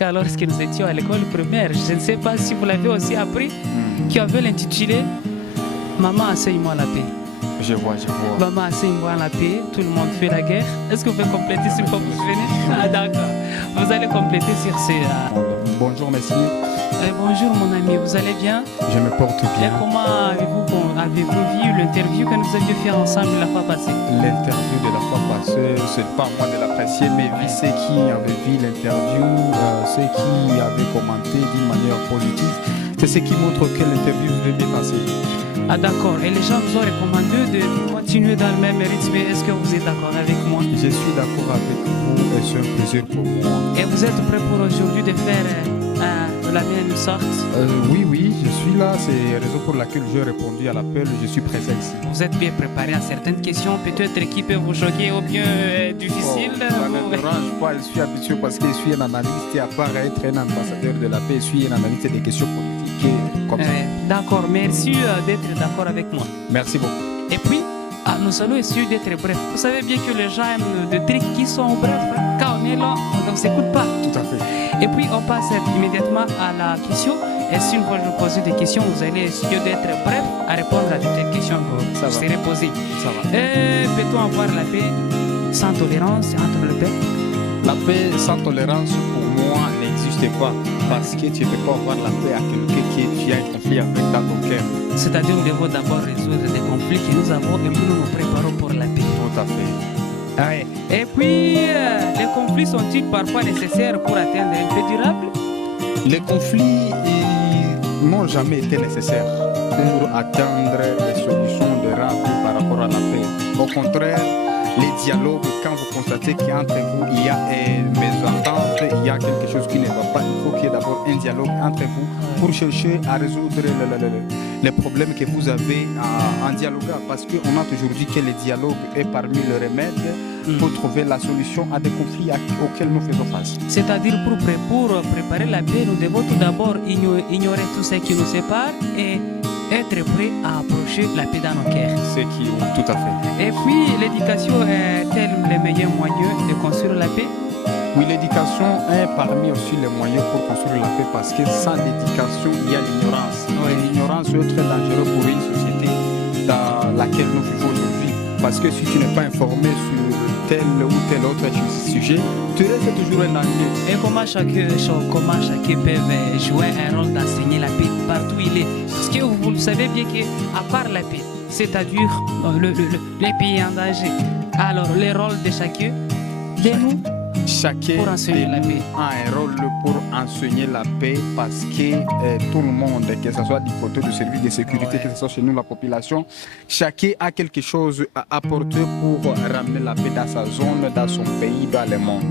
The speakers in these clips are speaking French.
lorsque nous étions à l'école primaire, je ne sais pas si vous l'avez aussi appris, qui avait l'intitulé Maman, enseigne-moi la paix. Je vois. Maman, enseigne-moi la paix, tout le monde fait la guerre. Est-ce que vous pouvez compléter s'il faut vous venez? Ah, d'accord. Vous allez compléter sur ces... Bonjour, merci. Bonjour mon ami, vous allez bien? Je me porte Et bien. comment avez-vous vu l'interview que nous avions fait ensemble la fois passée? L'interview de la fois passée, c'est pas à moi de l'apprécier, mais vu ceux qui avaient vu l'interview, ceux qui avaient commenté d'une manière positive, c'est ce qui montre que l'interview s'est bien passée. Ah d'accord, et les gens vous ont recommandé de continuer dans le même rythme. Est-ce que vous êtes d'accord avec moi? Je suis d'accord avec vous et c'est un plaisir pour moi. Et vous êtes prêt pour aujourd'hui de faire de la même sorte? Oui, je suis là. C'est la raison pour laquelle j'ai répondu à l'appel. Je suis présent ici. Vous êtes bien préparé à certaines questions, peut-être qui peuvent vous choquer ou bien difficiles. Ça ne me dérange pas, je suis habitué parce que je suis un analyste et à part être un ambassadeur de la paix, je suis un analyste des questions politiques et comme ça. D'accord, merci d'être d'accord avec moi. Merci beaucoup. Et puis, nous allons essayer d'être brefs. Vous savez bien que les gens aiment des trucs qui sont brefs. Quand on est là, on ne s'écoute pas. Tout à fait. Et puis, on passe immédiatement à la question. Et si une fois je vous pose des questions, vous allez essayer d'être bref à répondre à toutes les questions que vous serez posées. Ça va. Peut-on avoir la paix sans tolérance entre le peuple? La paix sans tolérance pour moi n'existe pas parce que tu ne peux pas avoir la paix à quelqu'un qui a un conflit avec dans ton cœur. C'est-à-dire nous devons d'abord résoudre des conflits que nous avons et puis nous nous préparons pour la paix. Tout à fait. Ouais. Et puis, les conflits sont-ils parfois nécessaires pour atteindre une paix durable? Les conflits n'ont jamais été nécessaires pour atteindre des solutions durables par rapport à la paix. Au contraire, les dialogues, quand vous constatez qu'entre vous, il y a une mésentente, il y a quelque chose qui ne va pas, il faut qu'il y ait d'abord un dialogue entre vous pour chercher à résoudre les problèmes que vous avez en dialoguant. Parce qu'on a toujours dit que le dialogue est parmi les remèdes pour trouver la solution à des conflits auxquels nous faisons face. C'est-à-dire pour préparer la paix, nous devons tout d'abord ignorer tout ce qui nous sépare et être prêt à approcher la paix dans nos cœurs. C'est qui, tout à fait. Et puis, l'éducation est-elle le meilleur moyen de construire la paix? Oui, l'éducation est parmi aussi les moyens pour construire la paix parce que sans l'éducation, il y a l'ignorance. Oui. Et l'ignorance est très dangereuse pour une société dans laquelle nous vivons aujourd'hui. Parce que si tu n'es pas informé sur tel ou tel autre sujet, tu restes toujours un danger. Et comment chacun peut jouer un rôle d'enseigner la paix partout où il est? Parce que vous le savez bien qu'à part la paix, c'est-à-dire les pays en danger, alors le rôle de chacun de nous Chacun pour enseigner la paix a un rôle pour enseigner la paix parce que tout le monde, que ce soit du côté du service de sécurité, que ce soit chez nous la population, chacun a quelque chose à apporter pour ramener la paix dans sa zone, dans son pays, dans le monde.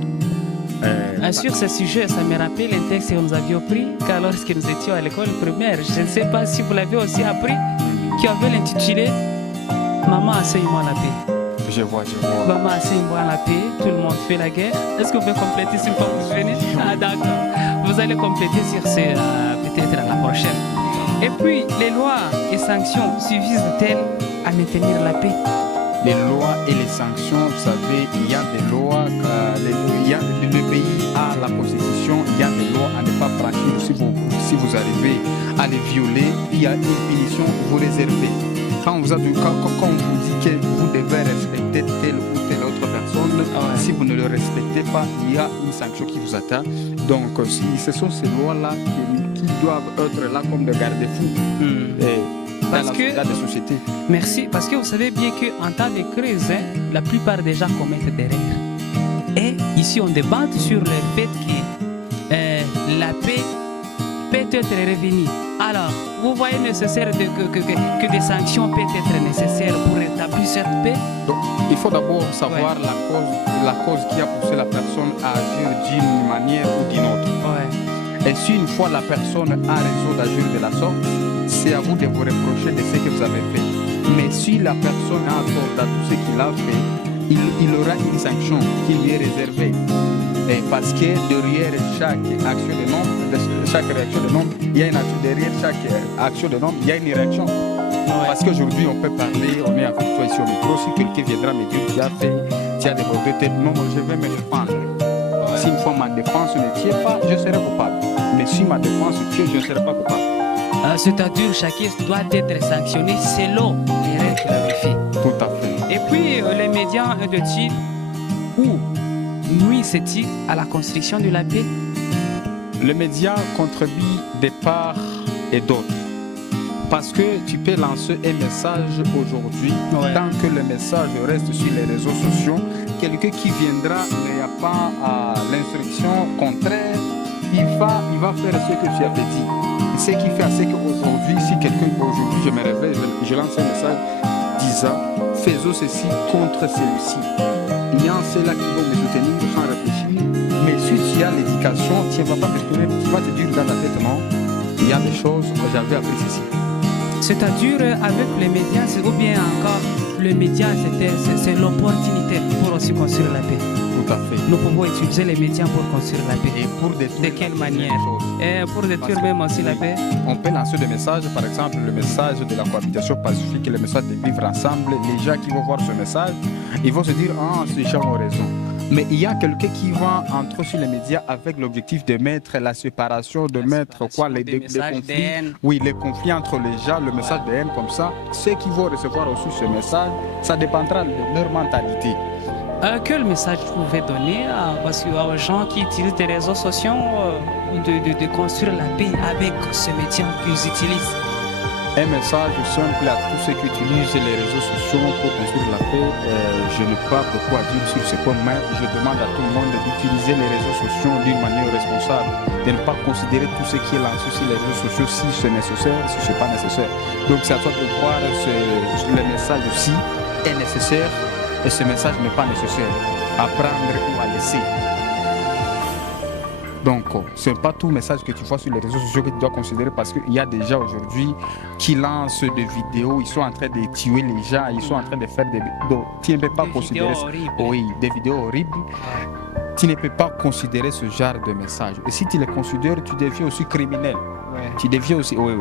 Sur ce sujet, ça me rappelle un texte que nous avions pris car lorsque nous étions à l'école primaire. Je ne sais pas si vous l'avez aussi appris, qui avait l'intitulé Maman, enseigne-moi la paix. Je vois. Maman, enseigne-moi la paix, tout le monde fait la guerre. Est-ce que vous pouvez compléter s'il faut vous venez? Ah d'accord. Vous allez compléter sur ce peut-être à la prochaine. Et puis, les lois et sanctions suffisent-elles à maintenir la paix? Les lois et les sanctions, vous savez, il y a des lois, le pays a la constitution, il y a des lois à ne pas franchir. Si vous arrivez à les violer, il y a une punition vous réservez. Quand on vous dit que vous devez respecter telle ou telle autre personne, si vous ne le respectez pas, il y a une sanction qui vous attend. Donc, ce sont ces lois-là qui doivent être là comme des garde-fous dans la société. Merci, parce que vous savez bien qu'en temps de crise, la plupart des gens commettent des erreurs. Et ici, on débat sur le fait que la paix peut être revenue. Alors, vous voyez nécessaire que des sanctions peuvent être nécessaires pour établir cette paix? Donc, il faut d'abord savoir la cause qui a poussé la personne à agir d'une manière ou d'une autre. Et si une fois la personne a raison d'agir de la sorte, c'est à vous de vous reprocher de ce que vous avez fait. Mais si la personne a tort dans tout ce qu'il a fait, il aura une sanction qui lui est réservée. Et parce que derrière chaque action de l'homme, chaque réaction de l'homme, il y a une action. Derrière chaque action de l'homme, il y a une réaction. Parce qu'aujourd'hui, on peut parler, on est avec toi ici au micro. Si quelqu'un viendra me dire, tu as débordé tête, non, je vais me défendre. Si une fois ma défense ne tient pas, je serai coupable. Mais si ma défense tient, je ne serai pas coupable. C'est-à-dire chacun doit être sanctionné selon l'erreur qu'il avait fait. Tout à fait. Et puis les médias de-t-il ou nuisent-ils à la construction de la paix? Les médias contribuent de part et d'autre. Parce que tu peux lancer un message aujourd'hui, tant que le message reste sur les réseaux sociaux, quelqu'un qui viendra n'y a pas à l'instruction contraire, il va faire ce que tu avais dit. Ce qui fait, c'est qu'aujourd'hui, si quelqu'un, aujourd'hui, je me réveille, je lance un message disant, faisons ceci contre celui-ci. Il y a ceux-là qui vont me soutenir sans réfléchir, mais si tu as l'éducation, tu ne vas pas t'exprimer, tu vas te dire dans la tête, non, il y a des choses que j'avais appris ceci. C'est-à-dire avec les médias, ou bien encore, le média, c'est l'opportunité pour aussi construire la paix. Tout à fait. Nous pouvons utiliser les médias pour construire la paix. Et pour détruire. De quelle manière? Et pour détruire même aussi la paix. On peut lancer des messages, par exemple le message de la cohabitation pacifique, le message de vivre ensemble. Les gens qui vont voir ce message, ils vont se dire, ah, ces gens ont raison. Mais il y a quelqu'un qui va entrer sur les médias avec l'objectif de mettre la séparation, de mettre quoi, les conflits. Oui, les conflits entre les gens, le message de haine comme ça. Ceux qui vont recevoir aussi ce message, ça dépendra de leur mentalité. Quel message vous pouvez donner aux gens qui utilisent les réseaux sociaux de construire la paix avec ce média qu'ils utilisent? Un message simple à tous ceux qui utilisent les réseaux sociaux pour construire la paix. Je n'ai pas beaucoup à dire sur ce point, mais je demande à tout le monde d'utiliser les réseaux sociaux d'une manière responsable, de ne pas considérer tout ce qui est lancé sur les réseaux sociaux si c'est nécessaire, si ce n'est pas nécessaire. Donc c'est à toi de voir le message aussi est nécessaire et ce message n'est pas nécessaire à prendre ou à laisser. Donc, ce n'est pas tout message que tu vois sur les réseaux sociaux que tu dois considérer parce qu'il y a des gens aujourd'hui qui lancent des vidéos, ils sont en train de tuer les gens, ils sont en train de faire des vidéos. Tu ne peux pas considérer ça. Oui, des vidéos horribles. Tu ne peux pas considérer ce genre de message. Et si tu les considères, tu deviens aussi criminel. Tu deviens aussi... Oui.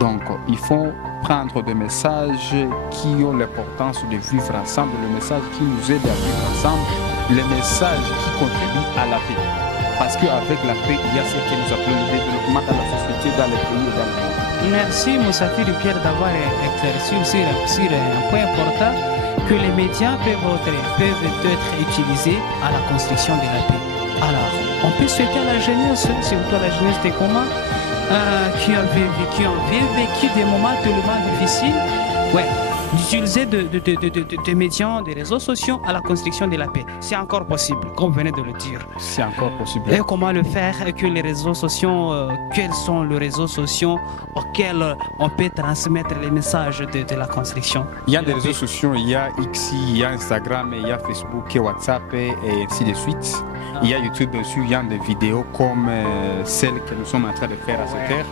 Donc, il faut prendre des messages qui ont l'importance de vivre ensemble, le message qui nous aide à vivre ensemble, le message qui contribue à la paix. Parce qu'avec la paix, il y a ce que nous appelons le développement dans la société, dans les pays et dans le monde. Merci Moussafir Pierre d'avoir éclairci sur un point important que les médias peuvent être utilisés à la construction de la paix. Alors, on peut souhaiter à la jeunesse, surtout à la jeunesse des Comores, qui ont vécu des moments tellement difficiles, d'utiliser des médias, des réseaux sociaux à la construction de la paix. C'est encore possible, comme vous venez de le dire. C'est encore possible. Et comment le faire que les réseaux sociaux, quels sont les réseaux sociaux auxquels on peut transmettre les messages de la construction? Il y a des réseaux sociaux, il y a X, il y a Instagram, il y a Facebook, il y a WhatsApp et ainsi de suite. Il y a YouTube aussi, il y a des vidéos comme celles que nous sommes en train de faire à cette heure.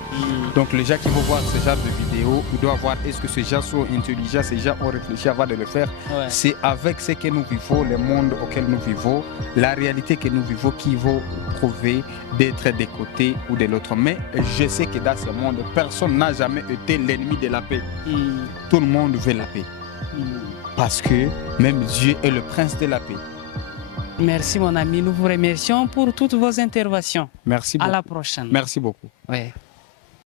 Donc les gens qui vont voir ce genre de vidéos, ils doivent voir est-ce que ces gens sont intelligents, ces gens ont réfléchi avant de le faire. C'est avec ce que nous vivons, le monde auquel nous vivons, la réalité que nous vivons qui vont prouver d'être des côtés ou de l'autre. Mais je sais que dans ce monde, personne n'a jamais été l'ennemi de la paix. Tout le monde veut la paix. Parce que même Dieu est le prince de la paix. Merci mon ami, nous vous remercions pour toutes vos interventions. Merci beaucoup. À la prochaine. Merci beaucoup. Ouais.